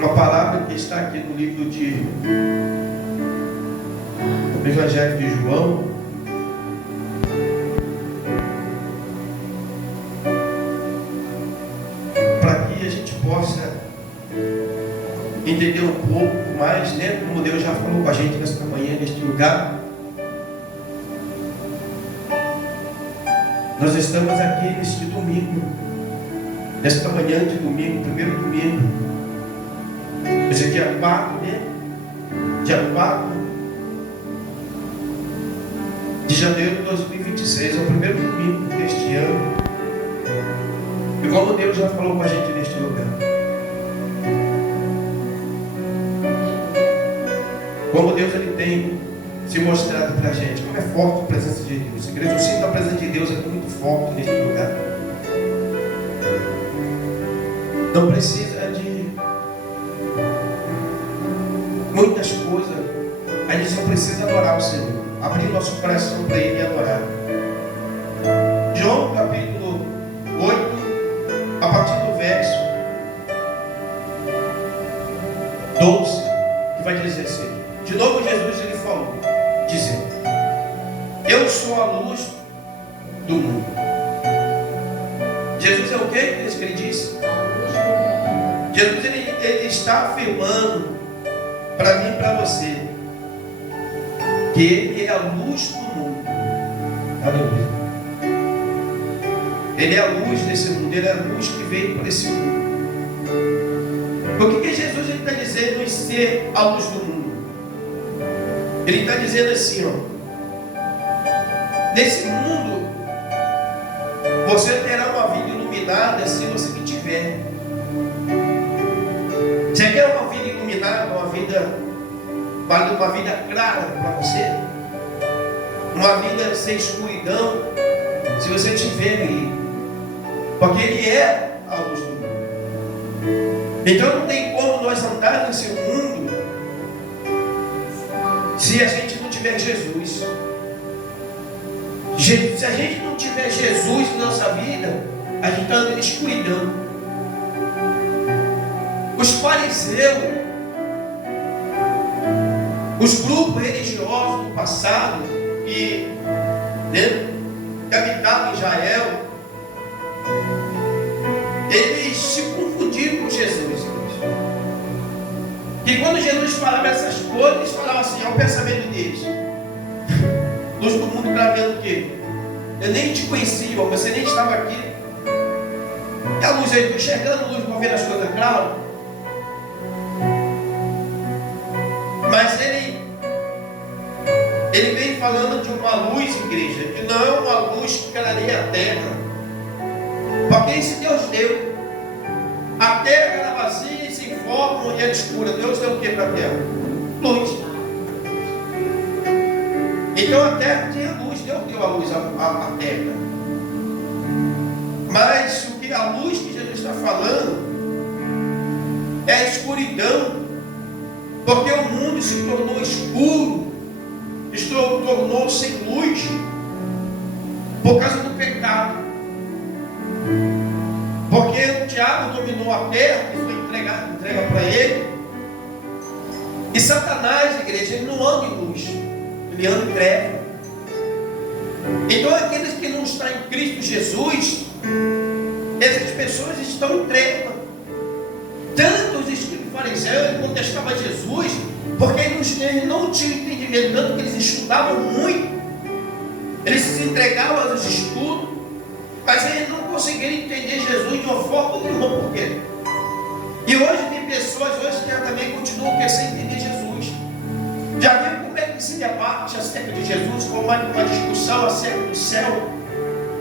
uma palavra que está aqui no livro do Evangelho de João, para que a gente possa entender um pouco mais, né? Como Deus já falou com a gente nesta manhã, neste lugar. Nós estamos aqui neste domingo, nesta manhã de domingo, primeiro domingo. Hoje é dia 4, né? Dia 4 de janeiro de 2026, é o primeiro domingo deste ano. E como Deus já falou com a gente neste lugar. Como Deus ele tem se mostrado para a gente, como é forte a presença de Deus. Igreja, eu sinto a presença de Deus aqui muito forte neste lugar. Não precisa de muitas coisas, a gente só precisa adorar o Senhor, abrir nosso coração para Ele e adorar. João capítulo 8, a partir do verso 12, que vai dizer assim: de novo Jesus ele falou, dizendo: eu sou a luz do mundo. Jesus é o que ele disse? Jesus ele está afirmando para mim e para você que Ele é a luz do mundo. Aleluia. Ele é a luz desse mundo, Ele é a luz que veio para esse mundo. O que Jesus está dizendo em ser a luz do mundo? Ele está dizendo assim, ó: nesse mundo você terá uma vida iluminada se você que tiver. Você quer uma vida iluminada, uma vida clara para você? Uma vida sem escuridão, se você tiver Ele, porque Ele é a luz do mundo. Então não tem como nós andar nesse mundo se a gente não tiver Jesus. Se a gente não tiver Jesus em nossa vida, a gente está andando em escuridão. Os fariseus, os grupos religiosos do passado que habitavam em Israel, eles se confundiram com Jesus. E quando Jesus falava essas coisas, eles falavam assim: é o pensamento deles. Luz do mundo está vendo o quê? Eu nem te conhecia, você nem estava aqui. E a luz aí, estou enxergando a luz, vou ver as coisas claras. Mas ele vem falando de uma luz, igreja, que não é uma luz que clareia a terra. Porque isso Deus deu. A terra era vazia e sem forma e era escura. Deus deu o que para a terra? Luz. Então a terra tinha luz, Deus deu a luz à terra. Mas a luz que Jesus está falando é a escuridão. Porque o mundo se tornou escuro, tornou sem luz, por causa do pecado. Porque o diabo dominou a terra, que foi entregue para ele. E Satanás, igreja, ele não anda em luz, ele anda em treva. Então aqueles que não estão em Cristo Jesus, essas pessoas estão em treva. Tanto os fariseus contestavam Jesus, porque eles não tinham entendimento, tanto que eles estudavam muito, eles se entregavam aos estudos, mas eles não conseguiram entender Jesus de uma forma nenhuma. Por quê? E hoje tem pessoas que também continuam sem entender Jesus. Já viram como é que se debate acerca de Jesus, como uma discussão acerca do céu,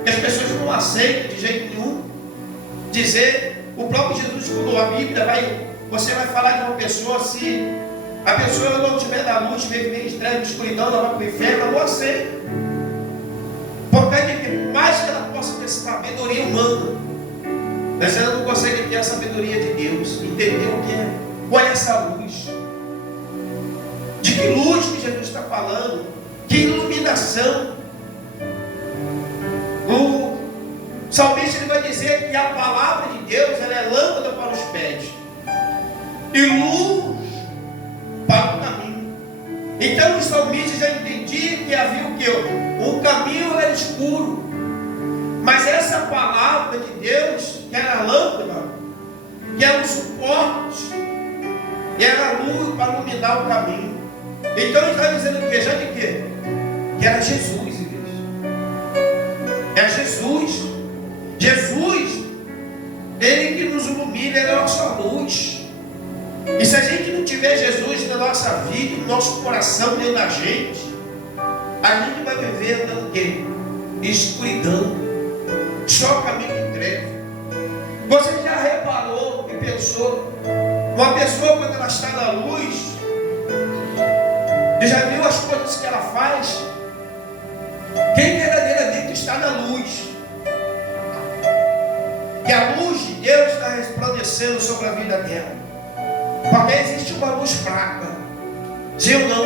que as pessoas não aceitam de jeito nenhum. Dizer, o próprio Jesus falou, a Bíblia você vai falar de uma pessoa, se a pessoa não estiver na luz, meio estranha, na escuridão, ela vai para o inferno, ela não aceita. Porque mais que ela possa ter sabedoria humana, mas ela não consegue ter a sabedoria de Deus, entender o que é, qual é essa luz, de que luz que Jesus está falando, que iluminação. O salmista ele vai dizer que a palavra de Deus ela é lâmpada para os pés e luz para o caminho. Então os salmistas já entendiam que havia o quê? O caminho era escuro, mas essa palavra de Deus, que era a lâmpada, que era o suporte, e era a luz para iluminar o caminho. Então ele está dizendo o quê? Já de quê? Que era Jesus, igreja. É Jesus. Jesus, Ele que nos ilumina, Ele é a nossa luz. E se a gente não tiver Jesus na nossa vida, no nosso coração, dentro da gente, a gente vai viver andando o quê? Escuridão. Só caminho de treva. Você já reparou e pensou, uma pessoa quando ela está na luz, já viu as coisas que ela faz? Quem verdadeiramente está na luz, que a luz de Deus está resplandecendo sobre a vida dela, porque existe uma luz fraca, sim ou não?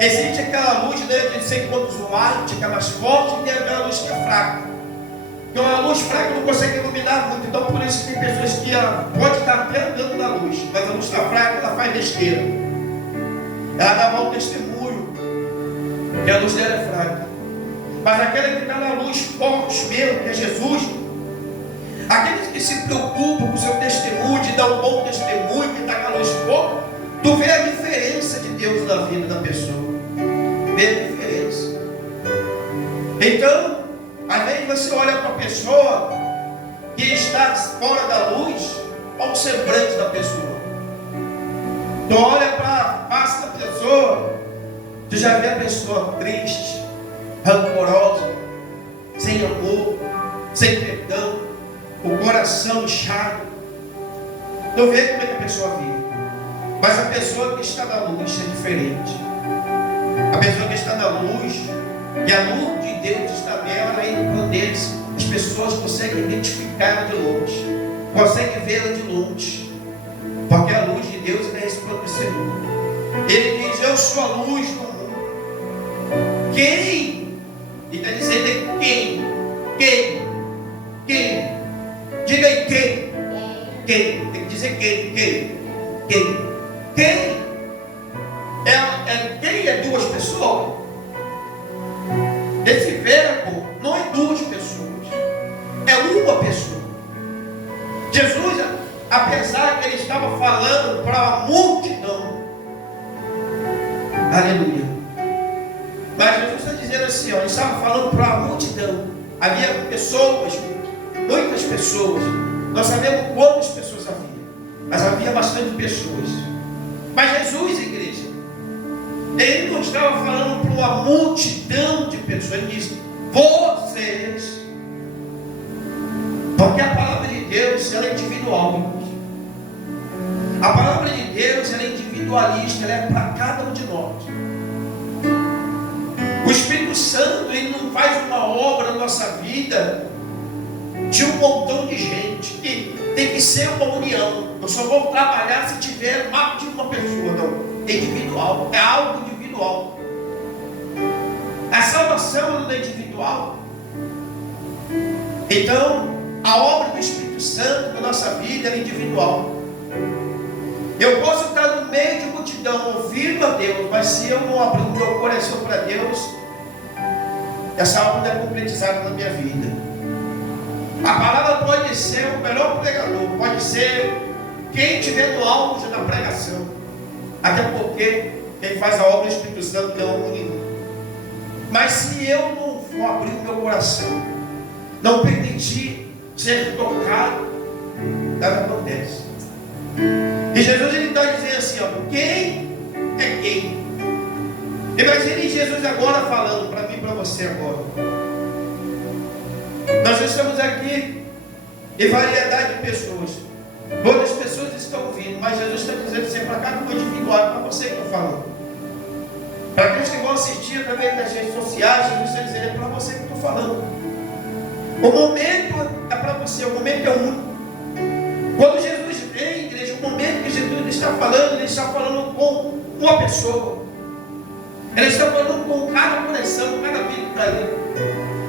Existe aquela luz de sei quantos watts, que é mais forte, e tem aquela luz que é fraca. Então a luz fraca não consegue iluminar muito, então por isso que tem pessoas que pode estar até andando na luz, mas a luz está fraca, ela faz besteira, ela dá mau testemunho, que a luz dela é fraca. Mas aquela que está na luz forte mesmo, que é Jesus, aqueles que se preocupam com o seu testemunho, de dar um bom testemunho, que está com a luz forte, tu vê a diferença de Deus na vida da pessoa. Vê a diferença. Então, às vezes você olha para a pessoa que está fora da luz, olha o semblante da pessoa. Tu olha para a face da pessoa, tu já vê a pessoa triste, rancorosa, sem amor, sem perdão, o coração inchado. Tu vê como é que a pessoa vive. Mas a pessoa que está na luz é diferente. A pessoa que está na luz, e a luz de Deus está nela, indo para deles, as pessoas conseguem identificá-la de longe, conseguem vê-la de longe, porque a luz de Deus é resplandecedora. Ele diz: eu sou a luz do mundo. Quem? Ele está dizendo quem? Quem? Diga aí quem? Quem? Tem que dizer quem? Quem? Quem é duas pessoas? Esse verbo não é duas pessoas, é uma pessoa. Jesus, apesar que ele estava falando para a multidão, aleluia, mas Jesus está dizendo assim, ele estava falando para a multidão. Havia pessoas, muitas pessoas, nós sabemos quantas pessoas havia, mas havia bastante pessoas. Mas Jesus, igreja, ele não estava falando para uma multidão de pessoas. Ele diz: vocês, porque a palavra de Deus, ela é individual. A palavra de Deus, ela é individualista, ela é para cada um de nós. O Espírito Santo, ele não faz uma obra na nossa vida de um montão de gente, que tem que ser uma união. Eu só vou trabalhar se tiver mais de uma pessoa. Não, é individual, é algo individual. A salvação não é individual. Então, a obra do Espírito Santo na nossa vida é individual. Eu posso estar no meio de multidão ouvindo a Deus, mas se eu não abrir o meu coração para Deus, essa obra não é concretizada na minha vida. A palavra pode ser o melhor pregador, pode ser quem estiver no auge da pregação, até porque quem faz a obra do Espírito Santo não é um nenhum. Mas se eu não for abrir o meu coração, não permitir ser tocado, nada acontece. E Jesus, ele está dizendo assim, quem é quem? Imagine Jesus agora falando para mim e para você agora. Nós estamos aqui em variedade de pessoas. Todas as pessoas estão vindo, mas Jesus está dizendo assim para cada um individual, para você que eu estou falando. Para aqueles que vão assistir também nas redes sociais, Jesus está dizendo, é para você que eu estou falando. O momento é para você, o momento é único. Quando Jesus vem, igreja, o momento que Jesus está falando, ele está falando com uma pessoa. Ele está falando com cada coração, com cada vida que está ali.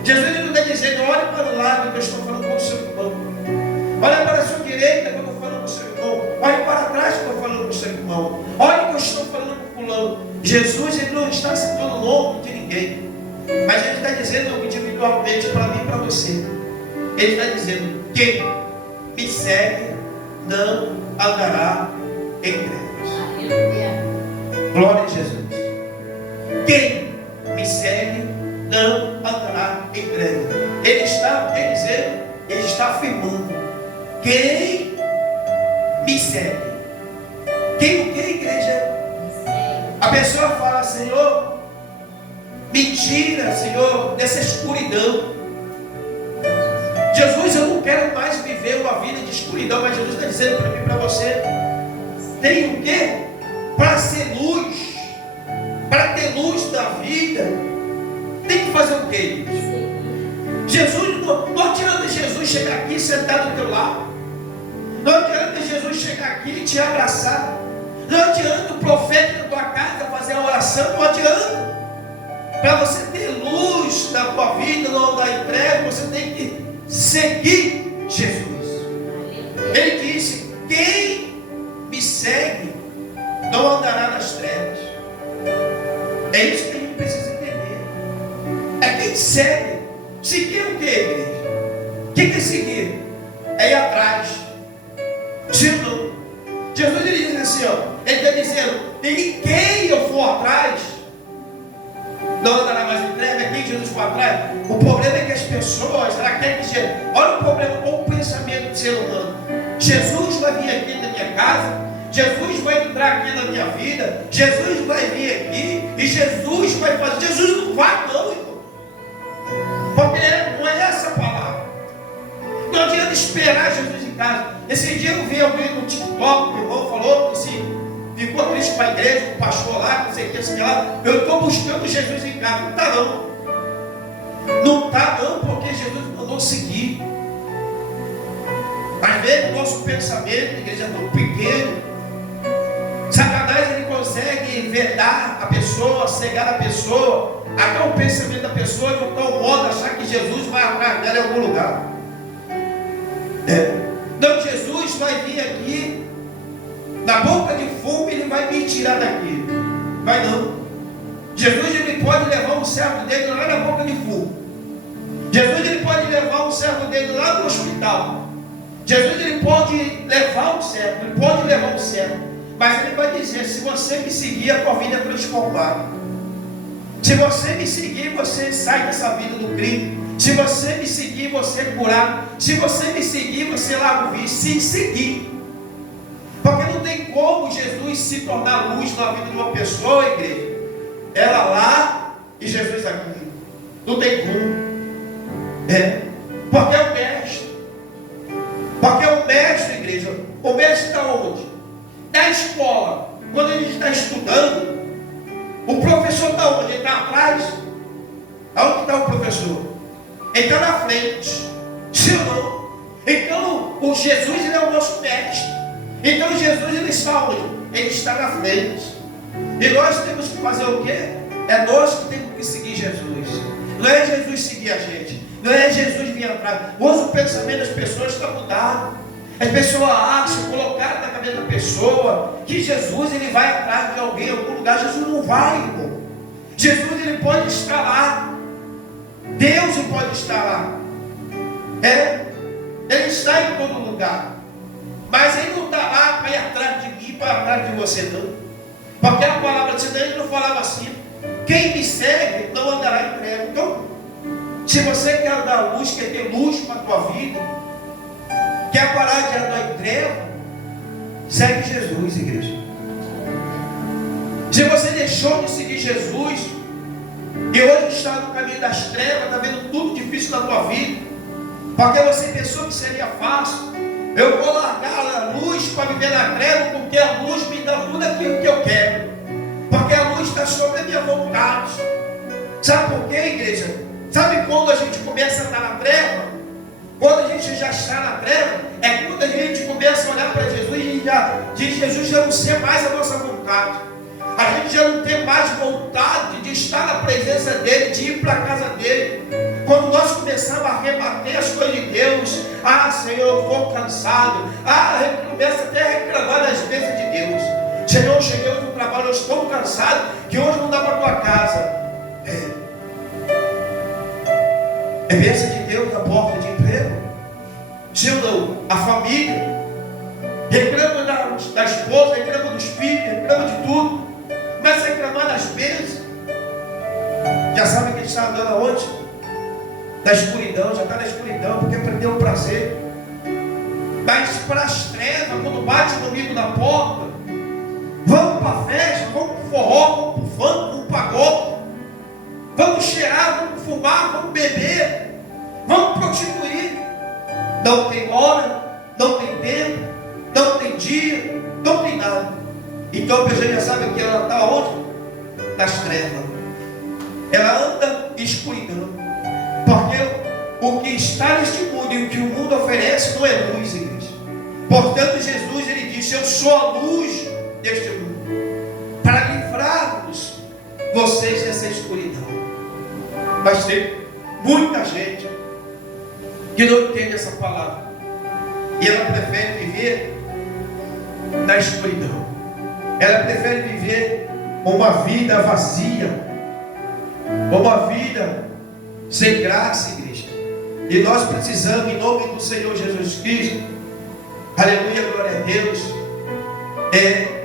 Jesus, ele não está dizendo, olha para o lado que eu estou falando com o seu irmão. Olha para a sua direita que eu estou falando com o seu irmão. Olha para trás que eu estou falando irmão. Olha o que eu estou falando com o fulano. Jesus, ele não está citando o nome de ninguém. Mas ele está dizendo individualmente para mim e para você. Ele está dizendo: quem me segue não andará em trevas. Glória a Jesus. Quem me segue não andará em trevas. Ele está dizendo, ele está afirmando: quem me segue. Quem o que, igreja? A pessoa fala: Senhor, me tira, Senhor, dessa escuridão. Jesus, eu não quero mais viver uma vida de escuridão. Mas Jesus está dizendo para mim e para você: tem o quê? Para ser luz, para ter luz da vida, tem que fazer o quê? Jesus, não adianta Jesus chegar aqui sentado do teu lado. Não adianta Jesus chegar aqui e te abraçar. Não adianta o profeta na tua casa fazer a oração. Não adianta. Para você ter luz na tua vida, não andar em trevas, você tem que seguir Jesus. Ele disse: quem me segue não andará nas trevas. É isso que a gente precisa entender. É quem segue. Seguir o que, igreja? O que é seguir? É ir atrás. Sim ou não? Jesus, ele diz assim, ó, ele está dizendo: em quem eu for atrás não andará mais em trevas. É quem Jesus for atrás. O problema é que as pessoas, ela quer dizer, olha o problema com o pensamento do ser humano. Jesus vai vir aqui na minha casa, Jesus vai entrar aqui na minha vida, Jesus vai vir aqui e Jesus vai fazer. Jesus não vai não, irmão. Porque não é essa a palavra. Não adianta esperar Jesus em casa. Esse dia eu vi alguém no TikTok, meu irmão falou que se ficou triste com a igreja, com o pastor lá, não sei o que, assim lá. Eu estou buscando Jesus em casa. Não está não. Não está não, porque Jesus mandou seguir. Às vezes o nosso pensamento, a igreja é tão pequeno. Satanás, ele consegue vedar a pessoa, cegar a pessoa, até o pensamento da pessoa de um tal modo achar que Jesus vai atrás dela em algum lugar. Então Jesus vai vir aqui, na boca de fogo, ele vai me tirar daqui. Vai não. Jesus, ele pode levar um servo dele lá na boca de fogo. Jesus, ele pode levar um servo dele lá no hospital. Jesus, ele pode levar um servo, ele pode levar um servo. Mas ele vai dizer: se você me seguir, a tua vida é transformada. Se você me seguir, você sai dessa vida do crime. Se você me seguir, você é curado. Se você me seguir, você larga o vício. Se seguir. Porque não tem como Jesus se tornar luz na vida de uma pessoa, igreja. Ela lá e Jesus aqui. Não tem como. Porque é o mestre. Porque é o mestre, igreja. O mestre está onde? Na escola. Quando a gente está estudando, o professor está onde? Ele está atrás? Aonde está o professor? Ele está na frente. Sim ou não? Então, o Jesus, ele é o nosso mestre. Então, Jesus, ele está onde? Ele está na frente. E nós temos que fazer o quê? É nós que temos que seguir Jesus. Não é Jesus seguir a gente. Não é Jesus vir atrás. Hoje o pensamento das pessoas está mudado. As pessoas acham, colocaram na cabeça da pessoa que Jesus, ele vai atrás de alguém em algum lugar. Jesus não vai, irmão. Jesus, ele pode estar lá. Deus pode estar lá. Ele está em todo lugar. Mas ele não está lá para ir atrás de mim, para ir atrás de você, não. Porque a palavra de Deus, ele não falava assim: quem me segue não andará em trevas. Então, se você quer dar luz, quer ter luz para a tua vida, quer parar de andar em trevas, segue Jesus, igreja. Se você deixou de seguir Jesus e hoje está no caminho das trevas, está vendo tudo difícil na tua vida, porque você pensou que seria fácil, eu vou largar a luz para viver na treva, porque a luz me dá tudo aquilo que eu quero, porque a luz está sobre a minha vontade. Sabe por quê, igreja? Sabe quando a gente começa a estar na treva? Quando a gente já está na treva, é quando a gente começa a olhar para Jesus e já diz: Jesus já não ser mais a nossa vontade. A gente já não tem mais vontade de estar na presença dele, de ir para a casa dele. Quando nós começamos a rebater as coisas de Deus, Senhor, eu estou cansado. A gente começa até a reclamar das bênçãos de Deus. Senhor, cansado, que hoje não dá para a tua casa. É bênção de Deus na porta de emprego. Se não, a família reclama da esposa, reclama dos filhos, reclama de tudo. Começa a reclamar das bênçãos. Já sabe que ele está andando aonde? Na escuridão, já está na escuridão, porque perdeu o prazer. Mas para as trevas, quando bate comigo na porta, vamos para a festa, vamos para o forró, vamos para o funk, vamos para o pagode, vamos cheirar, vamos fumar, vamos beber, vamos prostituir. Não tem hora, não tem tempo, não tem dia, não tem nada. Então a pessoa já sabe que ela está onde? Nas trevas. Ela anda em escuridão. Porque o que está neste mundo e o que o mundo oferece não é luz, igreja. Portanto, Jesus, ele disse: eu sou a luz deste mundo, para livrar-vos vocês dessa escuridão. Mas tem muita gente que não entende essa palavra, e ela prefere viver na escuridão. Ela prefere viver uma vida vazia, uma vida sem graça, igreja. E nós precisamos, em nome do Senhor Jesus Cristo, aleluia, glória a Deus,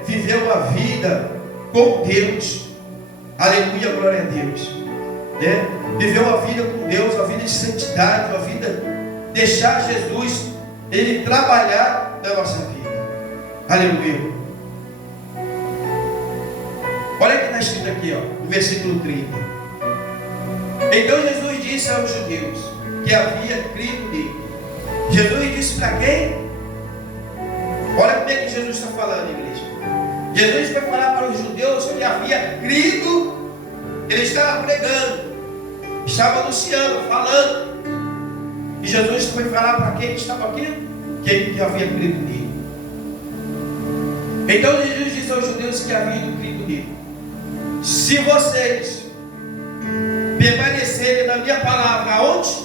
viver uma vida com Deus, aleluia, glória a Deus, viver uma vida com Deus, uma vida de santidade, uma vida, deixar Jesus, ele trabalhar na nossa vida, aleluia. Olha o que está escrito aqui, no versículo 30. Então Jesus disse aos judeus que havia crido nele. Jesus disse para quem? Olha como é que Jesus está falando, igreja. Jesus foi falar para os judeus que havia crido. Ele estava pregando, estava anunciando, falando. E Jesus foi falar para quem estava aqui? Quem que havia crido nele. Então Jesus disse aos judeus que haviam crido nele: se vocês permanecerem na minha palavra, aonde?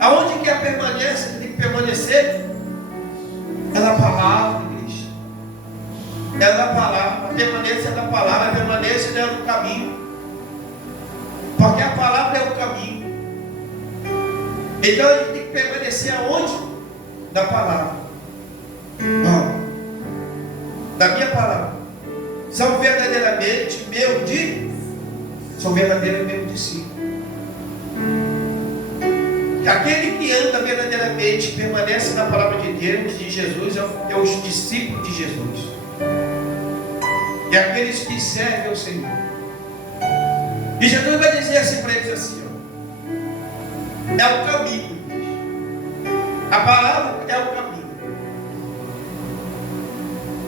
Aonde que a permanência tem que permanecer? É na palavra, igreja. É na palavra. A permanência é da palavra, a permanência é no caminho. Porque a palavra é o caminho. Então a gente tem que permanecer aonde? Na palavra. Da minha palavra. São verdadeiramente são verdadeiramente discípulos. Aquele que anda verdadeiramente, permanece na palavra de Deus, de Jesus, é os discípulos de Jesus. E aqueles que servem ao Senhor. E Jesus vai dizer assim para eles assim: é o caminho. A palavra é o caminho.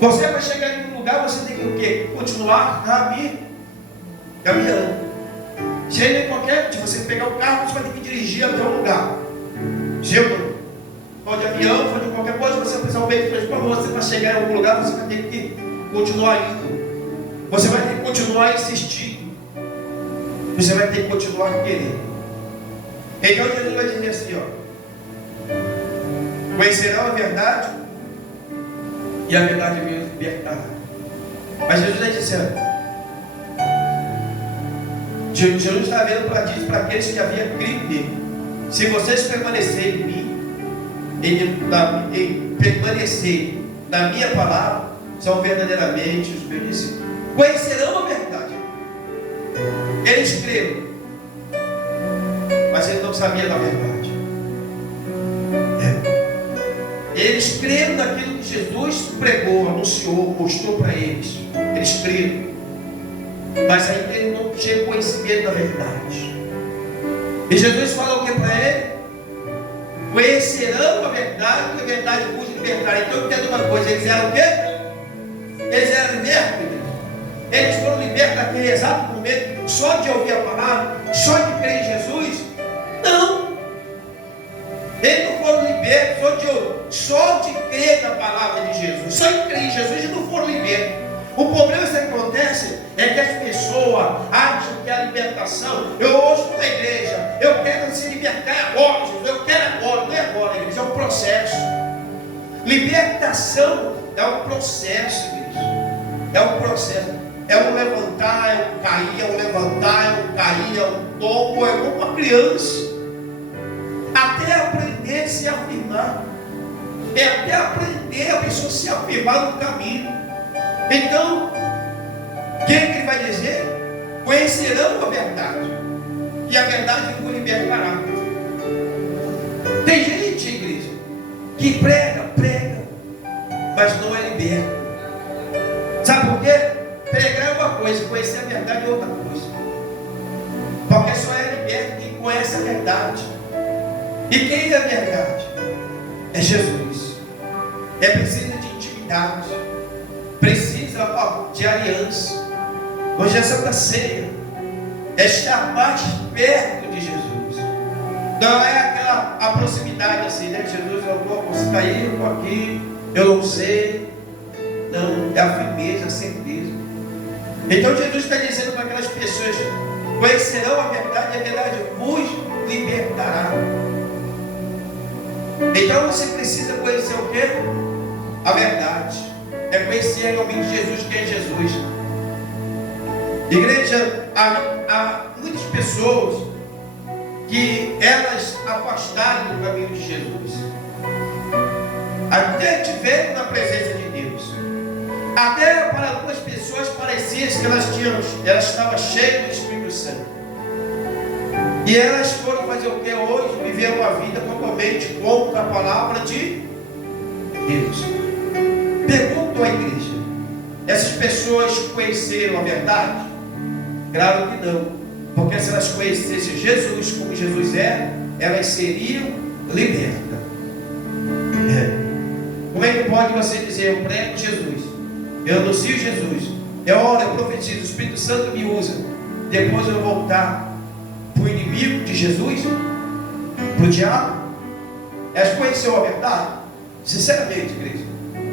Você vai chegar em um lugar, você tem que o quê? Continuar caminhando. Chega em qualquer, se você pegar o carro, você vai ter que dirigir até um lugar. Chega, for de avião, for de qualquer coisa, você vai precisar um meio de transporte. Você para chegar em algum lugar, você vai ter que continuar indo. Você vai ter que continuar insistindo. Você vai ter que continuar querendo. Então Jesus vai dizer assim: conhecerão a verdade, e a verdade me libertará. Mas Jesus está dizendo, Jesus está vendo para aqueles que haviam crido nele: se vocês permanecerem em mim, em permanecer na minha palavra, são verdadeiramente os meus discípulos. Conhecerão a verdade. Eles creram, mas eles não sabiam da verdade. Eles creram naquilo que Jesus pregou, anunciou, mostrou para eles. Eles creram, mas ainda ele não tinha conhecimento da verdade. E Jesus falou o que para ele? Conhecerão a verdade, porque a verdade vos libertará. Então entenda uma coisa: eles eram o quê? Eles eram libertos. Eles foram libertos naquele exato momento, só de ouvir a palavra, só de crer em Jesus? Não. Eles não foram libertos só de crer na palavra de Jesus. Só de crer em Jesus eles não foram libertos. O problema que acontece é que as pessoas acham que a libertação, eu hoje estou na igreja, eu quero se libertar agora, Jesus, eu quero agora, não é agora, igreja, é um processo. Libertação é um processo, igreja. É um processo. é um levantar, é um cair, é um levantar, é um cair, é um tombo, é como uma criança. Até aprender a se afirmar. É até aprender a pessoa se afirmar no caminho. Então, o que ele vai dizer? Conhecerão a verdade, e a verdade vos libertará. Tem gente, igreja, que prega, mas não é liberto. Sabe por quê? Pregar é uma coisa, conhecer a verdade é outra coisa. Porque só é liberto quem conhece a verdade. E quem é a verdade? É Jesus. É preciso de intimidade, precisa de aliança. Hoje é Santa Ceia, é estar mais perto de Jesus. Não é aquela a proximidade assim, né? Jesus, você está aí, eu estou aqui, eu não sei. Não, é a firmeza, a certeza. Então Jesus está dizendo para aquelas pessoas: conhecerão a verdade, e a verdade vos libertará. Então você precisa conhecer o quê? A verdade. É conhecer realmente Jesus, quem é Jesus. Igreja, há muitas pessoas que elas afastaram do caminho de Jesus, até estiveram na presença de Deus. Até para algumas pessoas parecia que elas estavam cheias do Espírito Santo. E elas foram fazer o que hoje? Viver uma vida totalmente contra a palavra de Deus. Pergunto à igreja: essas pessoas conheceram a verdade? Claro que não, porque se elas conhecessem Jesus como Jesus é, elas seriam libertas. Como é que pode você dizer: eu prego Jesus, eu anuncio Jesus, eu oro, eu profetizo, o Espírito Santo me usa, depois eu voltar para o inimigo de Jesus, para o diabo? Elas conheceu a verdade? Sinceramente, igreja,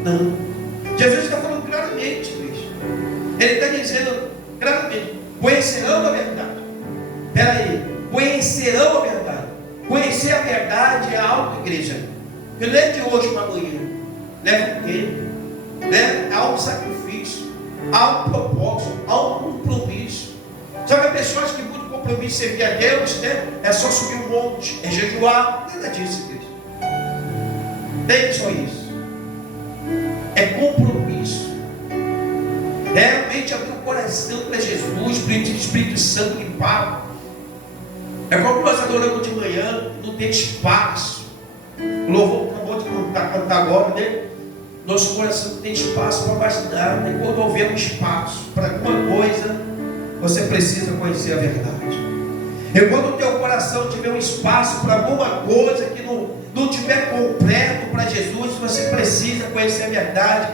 não. Jesus está falando claramente, igreja. Ele está dizendo claramente: conhecerão a verdade. Espera aí, conhecerão a verdade. Conhecer a verdade é algo, igreja, que não é de hoje para amanhã. Leva um tempo, né? Há um sacrifício, há um propósito, há um compromisso. Sabe, as pessoas que muito compromisso servir a Deus, né? É só subir um monte, é jejuar, nada disso, igreja. Tem só isso. É compromisso. Realmente abrir o coração para Jesus, para o Espírito Santo limpar. É como nós adoramos de manhã, não tem espaço. O louvor acabou de cantar agora, né? Nosso coração não tem espaço para mais nada. E quando houver um espaço para alguma coisa, você precisa conhecer a verdade. E quando o teu coração tiver um espaço para alguma coisa que não tiver completo para Jesus, você precisa conhecer a verdade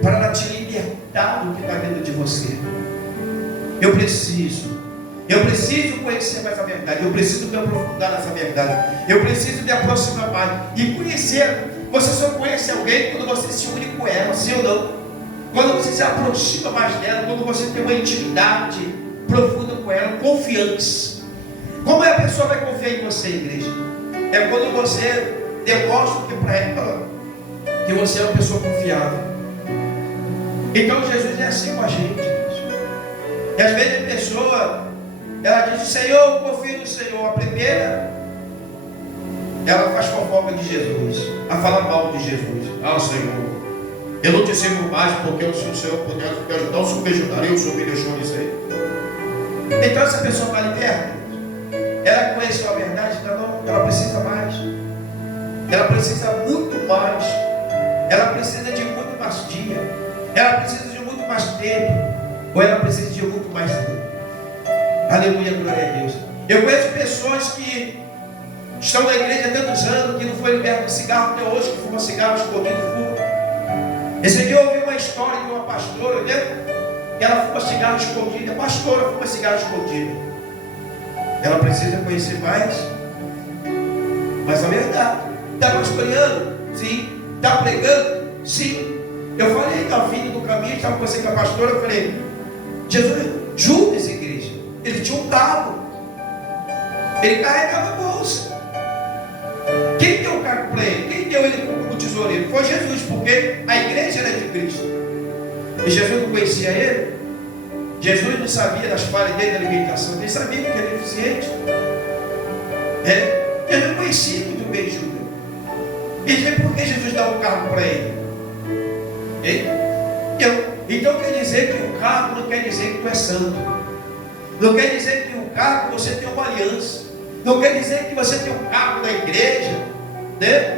para ela te libertar do que está dentro de você. Eu preciso conhecer mais a verdade. Eu preciso me aprofundar nessa verdade. Eu preciso me aproximar mais e conhecer. Você só conhece alguém quando você se une com ela, sim ou não? Quando você se aproxima mais dela, quando você tem uma intimidade profunda com ela, confiança. Como é a pessoa vai confiar em você, igreja? É quando você demonstra para ela que você é uma pessoa confiável. Então Jesus é assim com a gente, igreja. E às vezes a pessoa, ela diz: Senhor, confio no Senhor. A primeira, ela faz fofoca de Jesus, a falar mal de Jesus. Ah, Senhor, eu não te sirvo mais porque eu sou o Senhor poder me ajudar, eu sou me ajudarei, o Senhor me deixou disso aí. Então essa pessoa está liberta. Ela conheceu a verdade, então ela precisa mais. Ela precisa muito mais. Ela precisa de muito mais dia. Ela precisa de muito mais tempo. Ou ela precisa de muito mais tempo. Aleluia, glória a Deus. Eu conheço pessoas que estão na igreja há tantos anos, que não foi liberto de cigarro até hoje, que fuma cigarro escondido, fuma. Esse dia eu ouvi uma história de uma pastora, né? Que ela fuma cigarro escondido. A pastora fuma cigarro escondido. Ela precisa conhecer mais a verdade. Está pastoreando? Sim. Está pregando? Sim. Eu falei na vida do caminho, estava conversando com a pastora, eu falei: Jesus, Judas, igreja, ele tinha um carro, ele carregava a bolsa. Quem deu o cargo para ele? Quem deu ele como tesoureiro? Foi Jesus, porque a igreja era de Cristo. E Jesus não conhecia ele? Jesus não sabia das falhas dele da alimentação, ele sabia que ele era deficiente. Ele não conhecia muito bem Judas. E por que Jesus dá um cargo para ele? Então quer dizer que o cargo não quer dizer que tu é santo. Não quer dizer que o cargo você tem uma aliança. Não quer dizer que você tem um cargo da igreja.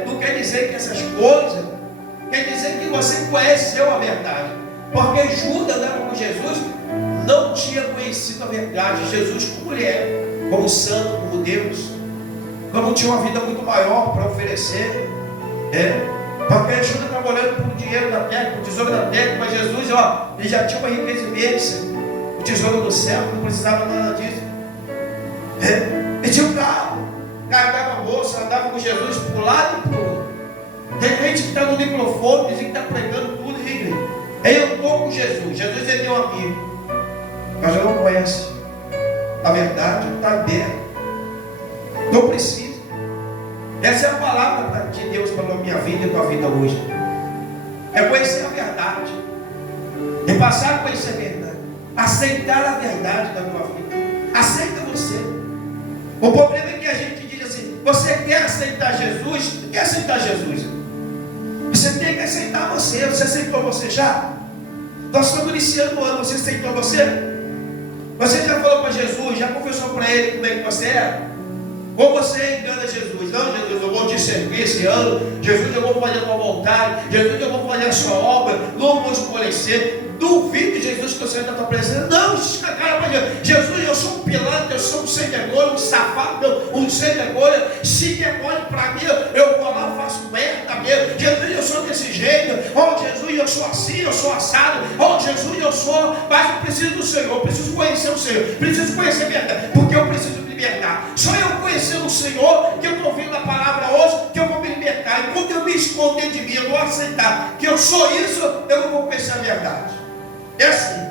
Não quer dizer que essas coisas. Quer dizer que você conheceu a verdade. Porque Judas andava com Jesus, não tinha conhecido a verdade. Jesus como ele é, como santo, como Deus, como tinha uma vida muito maior para oferecer. Porque Judas estava olhando para o dinheiro da terra, para o tesouro da terra, mas Jesus, ele já tinha uma riqueza imensa, o tesouro do céu, não precisava nada disso. Ele tinha um carro, carregava a bolsa, andava com Jesus para um lado e para o outro. Tem gente que está no microfone, dizem que está pregando tudo, igreja. Eu estou com Jesus, Jesus é meu amigo, mas eu não conheço a verdade, está aberto. Não precisa. Essa é a palavra de Deus para a minha vida e para a tua vida hoje. É conhecer a verdade. É passar a conhecer a verdade. Aceitar a verdade da tua vida. Aceita você. O problema é que a gente diz assim: você quer aceitar Jesus? Não quer aceitar Jesus? Você tem que aceitar você. Você aceitou você já? Nós estamos iniciando o ano. Você aceitou você? Você já falou para Jesus? Já confessou para ele como é que você é? Ou você engana Jesus? Não, Jesus, eu vou te servir esse ano. Jesus, eu vou fazer a tua vontade. Jesus, eu vou fazer a sua obra. Não vou esmorecer. Duvido, Jesus, que eu saia da tua presença. Não, cara, Jesus, eu sou um pilantra, eu sou um sem vergonha, um safado, um sem vergonha. Se demônio para mim, eu vou lá, faço merda mesmo. Jesus, eu sou desse jeito. Oh, Jesus, eu sou assim, eu sou assado. Oh, Jesus, eu sou. Mas eu preciso do Senhor, eu preciso conhecer o Senhor, preciso conhecer a verdade, porque eu preciso me libertar. Só eu conhecendo o Senhor, que eu estou ouvindo a palavra hoje, que eu vou me libertar. E quando eu me esconder de mim, eu vou aceitar que eu sou isso, eu não vou conhecer a verdade. É assim.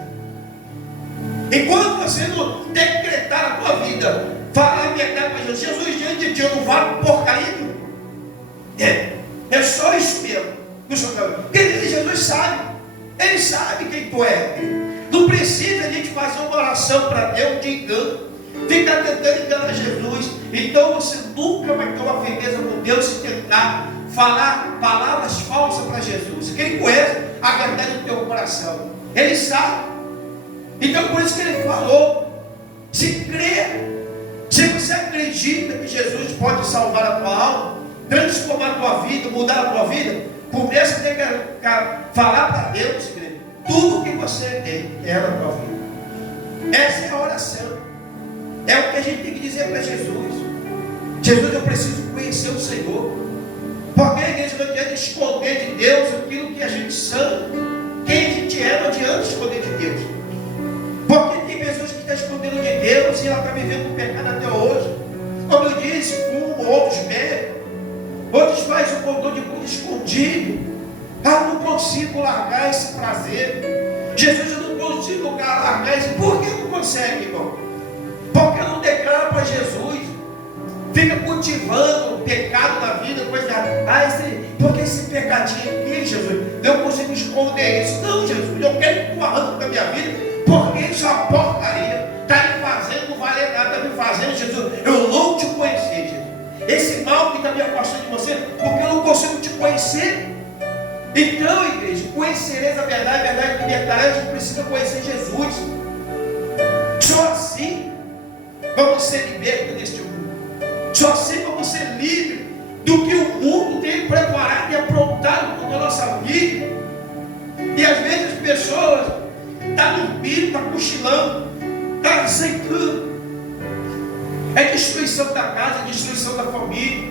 Enquanto você não decretar a tua vida, falar a verdade para Jesus, Jesus diante de ti, eu não valo porcaria. É só isso mesmo. Porque Jesus sabe. Ele sabe quem tu é. Não precisa a gente fazer uma oração para Deus de engano. Fica tentando enganar Jesus. Então você nunca vai ter uma firmeza com Deus se tentar falar palavras falsas para Jesus. Quem conhece a verdade do teu coração, ele sabe. Então por isso que ele falou: se crer, se você acredita que Jesus pode salvar a tua alma, transformar a tua vida, mudar a tua vida, começa a ter que falar para Deus, igreja, tudo que você tem é na tua vida. Essa é a oração. É o que a gente tem que dizer para Jesus. Jesus, eu preciso conhecer o Senhor. Porque a igreja não adianta esconder de Deus aquilo que a gente sabe. Quem a gente é, não adianta esconder de Deus. Porque tem pessoas que estão escondendo de Deus e ela está vivendo o pecado até hoje. Como eu disse, outros bebem, outros fazem um montão de coisa escondido. Não consigo largar esse prazer. Jesus, eu não consigo largar esse. Por que não consegue, irmão? Porque não declara para Jesus. Fica cultivando o pecado na vida, coisa. Porque esse pecadinho aqui, Jesus, eu consigo esconder isso. Não, Jesus, eu quero que tu arranque da minha vida, porque isso é uma porcaria. Está me fazendo, não vale nada, está me fazendo, Jesus. Eu não te conhecer, Jesus. Esse mal que está me afastando de você, porque eu não consigo te conhecer. Então, igreja, conhecereis a verdade que libertará. A gente precisa conhecer Jesus. Só assim vamos ser libertos deste mundo. Só assim vamos ser livres do que o mundo tem preparado e aprontado para a nossa vida. E às vezes as pessoas estão dormindo, estão cochilando, estão aceitando. É destruição da casa, é destruição da família,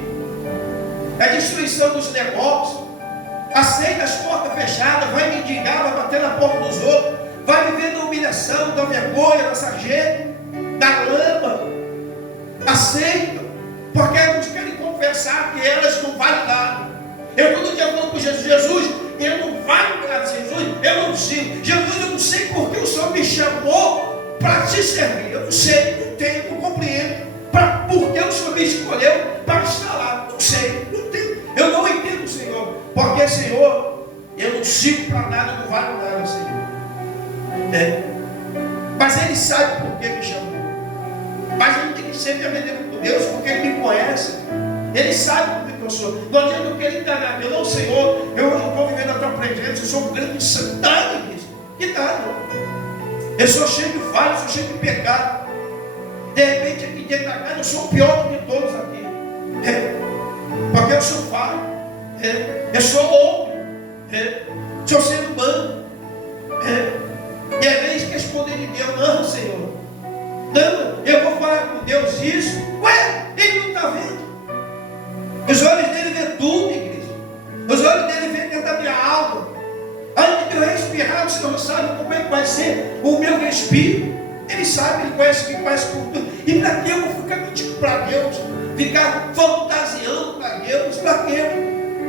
é destruição dos negócios. Aceita as portas fechadas, vai mendigar, vai bater na porta dos outros, vai viver na humilhação, da vergonha, da sarjeta, da lama. Aceita, porque elas querem confessar que elas não valem nada. Eu todo dia falando com Jesus: Jesus, eu não valho nada. Jesus, eu não sigo. Jesus, eu não sei porque o Senhor me chamou para te servir. Eu não sei, não tenho, não compreendo. Porque o Senhor me escolheu para estar lá. Não sei, não tenho. Eu não entendo, Senhor. Porque, Senhor, eu não sigo para nada, eu não valho nada, Senhor. Mas Ele sabe por que me chamou. Mas eu não tenho que ser verdadeiro com Deus, porque Ele me conhece. Ele sabe como é que eu sou. Não adianta eu querer enganar. Eu não, Senhor, eu não estou vivendo a tua presença, eu sou um grande santário, Cristo. Que nada. Eu sou cheio de falhas, sou cheio de pecado. De repente, aqui dentro da casa, eu sou o pior do que todos aqui. Porque eu sou falho. Eu sou homem. Sou ser humano. E às vezes responder de Deus, não, Senhor. Não, eu vou falar com Deus isso. Ué, Ele não está vendo. Os olhos dele vê tudo, igreja. Os olhos dele vê dentro da minha alma. Antes de eu respirar, o Senhor sabe como é que vai ser o meu respiro. Ele sabe, Ele conhece, me conhece por tudo. E para que eu vou ficar mentindo para Deus? Ficar fantasiando para Deus? Para quê?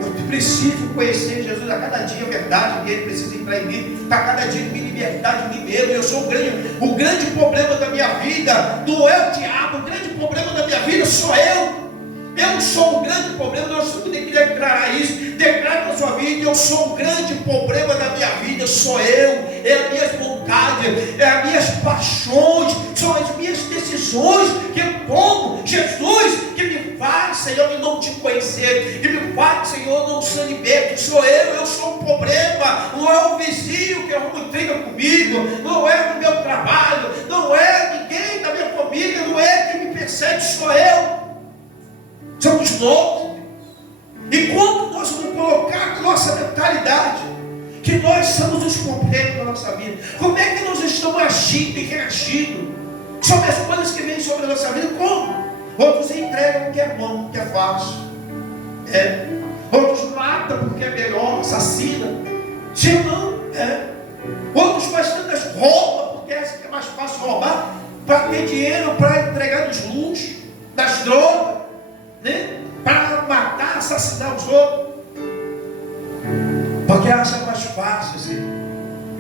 Eu preciso conhecer Jesus a cada dia, a verdade dele precisa entrar em mim. Para cada dia me libertar de mim mesmo. Eu sou o grande problema da minha vida. Não é o diabo, o grande problema da minha vida sou eu. Eu sou um grande problema, nós temos que declarar isso. Declare na sua vida: eu sou um grande problema da minha vida, sou eu. É as minhas vontades, é as minhas paixões, são as minhas decisões que eu tomo. Jesus, que me faz, Senhor, de não te conhecer, que me faz, Senhor, não ser liberto. Sou eu sou um problema. Não é o vizinho que arruma intriga comigo, não é no meu trabalho, não é ninguém da minha família, não é que me persegue, sou eu. Somos nós. E quando nós vamos colocar a nossa mentalidade que nós somos os problemas da nossa vida, como é que nós estamos agindo e reagindo sobre as coisas que vêm sobre a nossa vida? Como? Outros entregam o que é bom, o que é fácil. Outros matam porque é melhor, assassinam. Se não, outros fazem tantas roupas porque é mais fácil roubar, para ter dinheiro, para entregar nos luxos, das drogas, para matar, assassinar os outros, porque acha mais fácil assim.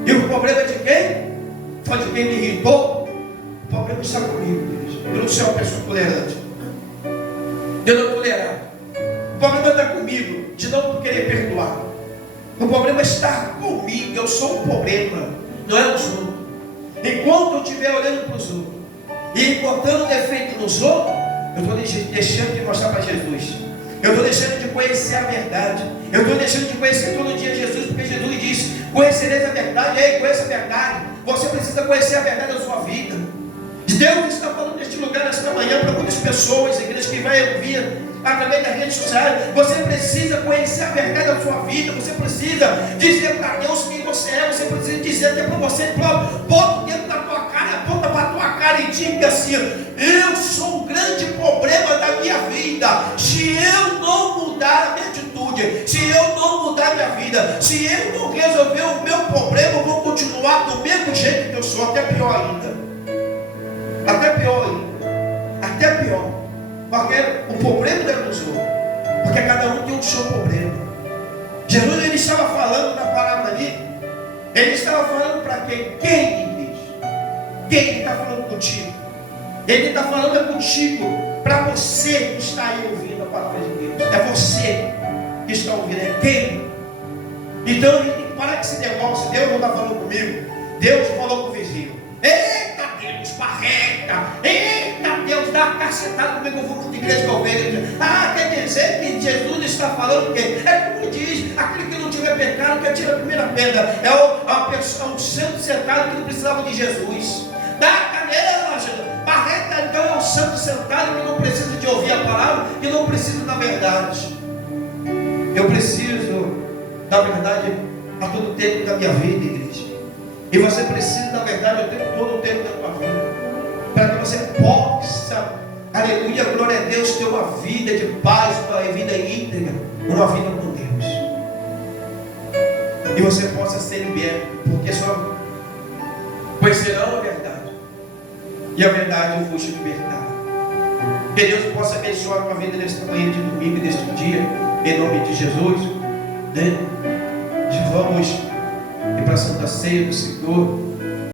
E o problema é de quem? Foi de quem me irritou. O problema está comigo, Deus. Eu não sou uma pessoa tolerante. Eu não tolerar. O problema está comigo, de não querer perdoar. O problema está comigo. Eu sou um problema, não é os outros. Enquanto eu estiver olhando para os outros e encontrando defeito nos outros, eu estou deixando de mostrar para Jesus. Eu estou deixando de conhecer a verdade. Eu estou deixando de conhecer todo dia Jesus, porque Jesus disse: conhecereis a verdade. Ei, conheça a verdade. Você precisa conhecer a verdade da sua vida. Deus está falando neste lugar, nesta manhã, para muitas pessoas, igrejas que vai ouvir através das redes sociais. Você precisa conhecer a verdade da sua vida. Você precisa dizer para Deus quem você é. Você precisa dizer até para você próprio. Bota o dedo na tua cara, aponta para a tua cara e diga assim: eu sou um grande problema da minha vida. Se eu não mudar a minha atitude, se eu não mudar a minha vida, se eu não resolver o meu problema, eu vou continuar do mesmo jeito que eu sou, até pior ainda. Até pior ainda. Até pior. Porque o problema não é dos outros. Porque cada um tem o seu problema. Jesus, ele estava falando na palavra ali. Ele estava falando para quem? Quem, igreja? Quem ele está falando contigo? Ele está falando contigo, para você que está aí ouvindo a palavra de Deus. É você que está ouvindo. É quem? Então ele tem que parar com esse negócio. Deus não está falando comigo. Deus falou com o vizinho. Eita Deus, barreca. Eita Deus, dá uma cacetada comigo, eu vou de igreja com a ovelha. Quer dizer que Jesus está falando o quê? É como diz: aquele que não tiver pecado, que atira a primeira pedra. É um santo sentado que não precisava de Jesus. Dá a canela, barreca, então é um santo sentado que não precisa de ouvir a palavra, que não precisa da verdade. Eu preciso da verdade a todo tempo da minha vida, igreja. E você precisa da verdade o tempo todo, o tempo da tua vida, para que você possa, aleluia, glória a Deus, ter uma vida de paz, uma vida íntegra, uma vida com Deus. E você possa ser liberto, porque só conhecerão a verdade, e a verdade vos libertará. Que Deus possa abençoar a tua vida nesta manhã de domingo, neste dia, em nome de Jesus. Vamos e para a Santa Ceia do Senhor.